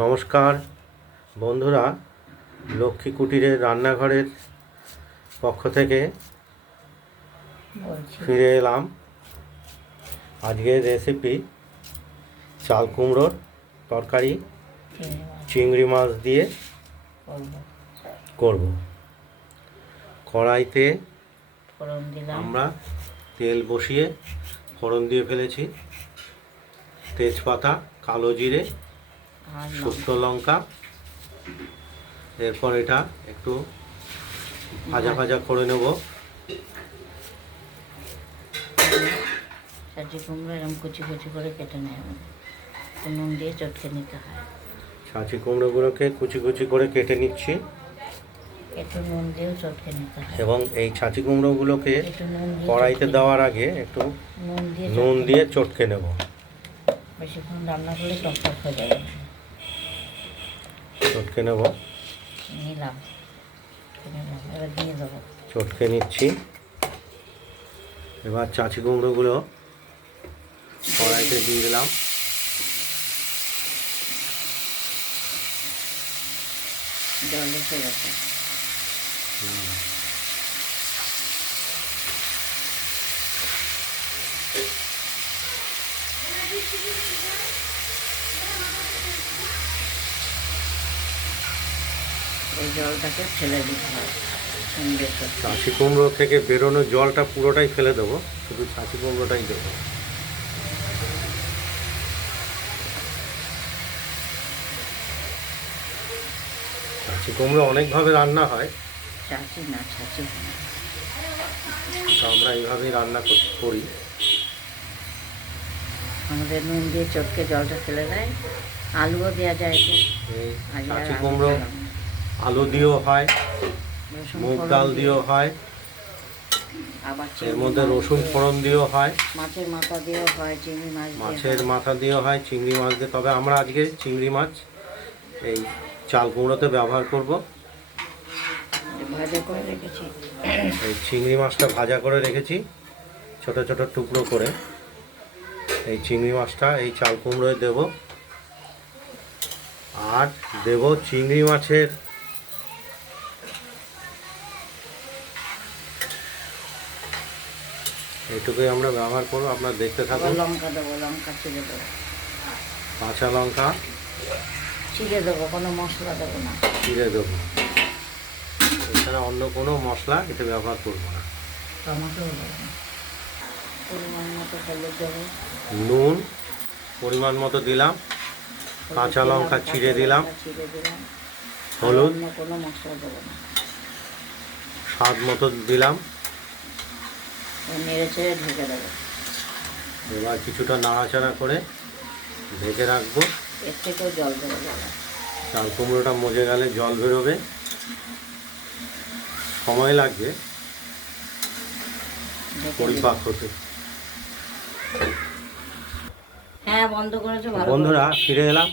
নমস্কার। বন্ধুরা লক্ষ্মী কুটিরের রান্নাঘরের পক্ষ থেকে ফিরে এলাম। আজকের রেসিপি চাল কুমড়োর তরকারি চিংড়ি মাছ। দিয়ে করব। কড়াইতে আমরা তেল বসিয়ে ফোড়ন দিয়ে ফেলেছি। তেজপাতা কালো জিরে শুকনো লঙ্কা। এরপর এটা একটু ভাজা ভাজা। করে নেব। সাজি কুমড়ো এরকম কুচি কুচি করে কেটে নেয়। নুন দিয়ে চটকে নিতে হয়। ছাঁচি কুমড়োগুলোকে কুচি কুচি করে কেটে নিচ্ছি। একটু নুন দিয়েও চটকে নিতে হয়। এবং এই ছাঁচি কুমড়োগুলোকে কড়াইতে দেওয়ার আগে একটু নুন দিয়ে চটকে দিয়ে চটকে নেব। বেশিক্ষণ রান্না করলে টক টক হয়ে যাবে। চটকে নেব। নিলাম। নিলাম এবার দিয়ে দেবো। চটকে নিচ্ছি। এবার চাঁচি কুমড়োগুলো কড়াইতে দিয়ে দিলাম। জল এসে গেছে। এই জলটাকে ফেলে দিতে হয় সুন্দর করে। চাঁচি কুমড়ো থেকে বেরোনো জলটা পুরোটাই ফেলে দেবো শুধু চাঁচি কুমড়োটাই দেবো চাঁচি কুমড়ো অনেকভাবে রান্না হয় চাচি না চাচি না। আমরা এইভাবেই রান্না কর- করি আমাদের নুন দিয়ে চটকে জলটা ফেলে দেয় আলুও দেওয়া যায় তো এই আর চাঁচি কুমড়ো। আলু দিয়েও হয় মুগ ডাল দিয়েও হয় এর মধ্যে রসুন ফোড়ন দিয়েও হয়। মাছের মাথা দিয়েও হয় চিংড়ি মাছ দিয়ে মাছের মাথা দিয়েও হয় চিংড়ি মাছ দিয়ে। তবে আমরা আজকে চিংড়ি মাছ এই চাল কুমড়োতে ব্যবহার করব। ভাজা করে রেখেছি। এই চিংড়ি মাছটা ভাজা করে রেখেছি ছোট ছোট টুকরো করে। এই চিংড়ি মাছটা এই চাল কুমড়োয় দেব। আর দেব চিংড়ি মাছের এইটুকুই আমরা ব্যবহার করব। আপনারা দেখতে থাকুন। লঙ্কা দেবো লঙ্কা চিড়ে দেবো। কাঁচা লঙ্কা। চিড়ে দেবো কোনো মশলা দেবো না। চিড়ে দেবো। এছাড়া অন্য কোনো মশলা এটা ব্যবহার করব না। টমাটো পরিমাণ মতো হলুদ দেবো। নুন পরিমাণ মতো দিলাম। কাঁচা লঙ্কা চিড়ে দিলাম। চিড়ে দিলাম। হলুদ। কোনো মশলা দেবো না। স্বাদ মতো দিলাম। নেড়ে ঢেকে দেবো। এবার কিছুটা নাড়াচাড়া করে ঢেকে রাখব। এর থেকেও জল জল চাল কুমড়োটা মজে গেলে জল বেরোবে। সময় লাগবে পরিপাক হতে। হ্যাঁ বন্ধ করেছ বন্ধুরা ফিরে এলাম।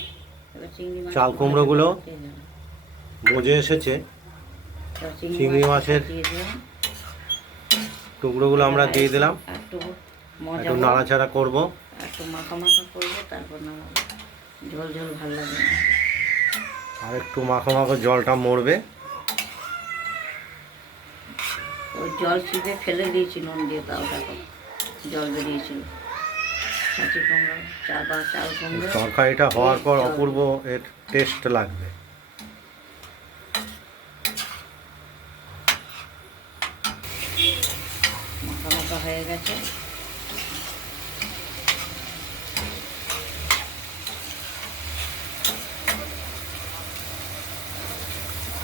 চাল কুমড়োগুলো মজে এসেছে। চিংড়ি মাছের। টুকরোগুলো আমরা দিয়ে দিলাম। একটু একটু নাড়াচাড়া করব। একটু মাখা মাখা করব তারপর ঝোল ঝোল ভালো লাগে আর একটু মাখো মাখো জলটা মরবে। ওই জল চিপে ফেলে দিয়েছি নুন দিয়ে তাও দেখো। জল বেরিয়েছিল। তরকারিটা হওয়ার পর অপূর্ব এর টেস্ট লাগবে। মাখা হয়ে গেছে।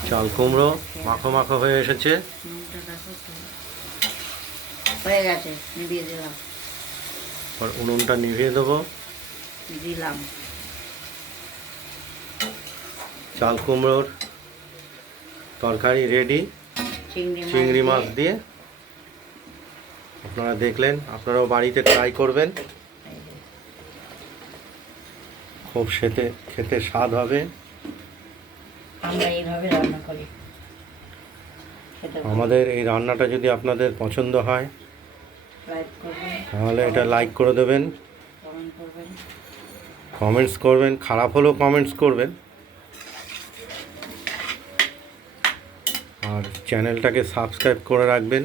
চাল কুমড়ো মাখো মাখো হয়ে এসেছে। হয়ে গেছে নিভিয়ে দিলাম। উনুনটা নিভিয়ে দেবো। দিলাম। চাল কুমড়োর তরকারি রেডি চিংড়ি মাছ দিয়ে। আপনারা দেখলেন আপনারাও বাড়িতে ট্রাই করবেন। খুব সেতে খেতে স্বাদ হবে। আমাদের এই রান্নাটা যদি আপনাদের পছন্দ হয় তাহলে এটা লাইক করে দেবেন। কমেন্টস করবেন। খারাপ হলেও কমেন্টস করবেন। আর চ্যানেলটাকে সাবস্ক্রাইব করে রাখবেন।